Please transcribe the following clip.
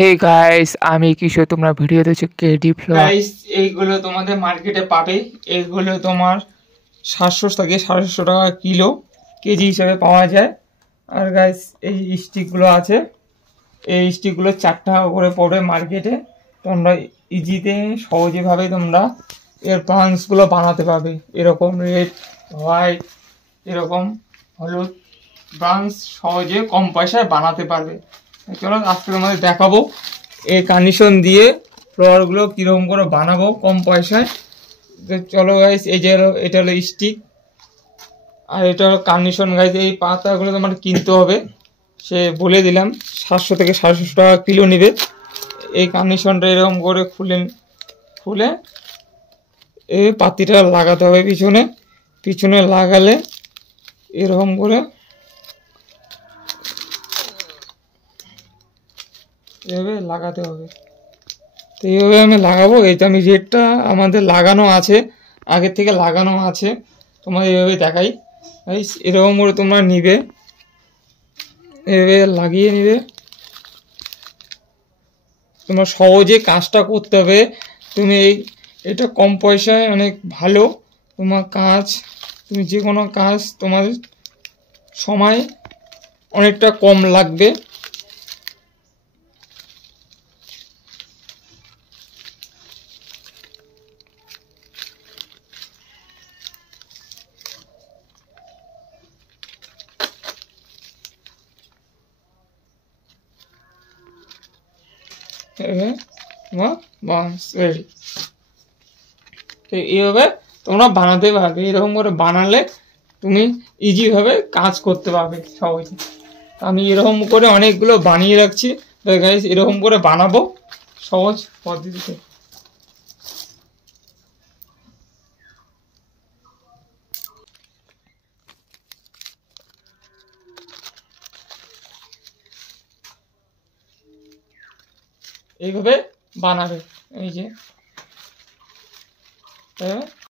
Hey guys, আমি কিশোর, তোমরা video দেখছো কেডি ফ্লগ। গাইস এইগুলো তোমাদের মার্কেটে পাবে। এইগুলো তোমার 700 থেকে 750 টাকা কিলো, কেজি হিসাবে পাওয়া যায়। আর গাইস এই স্টিকগুলো আছে, এই স্টিকগুলো 4 টাকা করে পড়বে মার্কেটে। তোমরা ইজিতে সহজেভাবে তোমরা এর প্লান্সগুলো বানাতে পারবে। এরকম রেড, হোয়াইট, এরকম হলুদ ব্রাঞ্চ সহজে কম পয়সায় বানাতে পারবে। চলো আজকে তোমাদের দেখাবো এই কন্ডিশন দিয়ে ফ্লোয়ারগুলো কীরকম করে বানাবো কম পয়সায়। তো চলো গাইস, এই যে এটা হলো স্টিক আর এটা হলো কন্ডিশন। গাইস এই পাতাগুলো তোমার কিনতে হবে, সে বলে দিলাম 700 থেকে 750 টাকা কিলো নেবে। এই কন্ডিশনটা এরকম করে খুলে খুলে এই পাতিটা লাগাতে হবে পিছনে। পিছনে লাগালে এরকম করে এভাবে লাগাতে হবে। তো এইভাবে আমি লাগাবো। এই যে আমি রেডটা আমাদের লাগানো আছে, আগের থেকে লাগানো আছে, তোমাদের এইভাবে দেখাই। এরকম করে তোমরা নিবে, এভাবে লাগিয়ে নিবে। তোমার সহজে কাজটা করতে হবে। তুমি এটা কম পয়সায় অনেক ভালো তোমার কাজ। তুমি যে কোনো কাজ তোমার সময় অনেকটা কম লাগবে। রেডি। তো এইভাবে তোমরা বানাতে পারবে। এরকম করে বানালে তুমি ইজিভাবে কাজ করতে পারবে সহজে। আমি এরকম করে অনেকগুলো বানিয়ে রাখছি। তো গাইস এরকম করে বানাবো সহজ পদ্ধতিতে। এইভাবে বানাবে। এই যে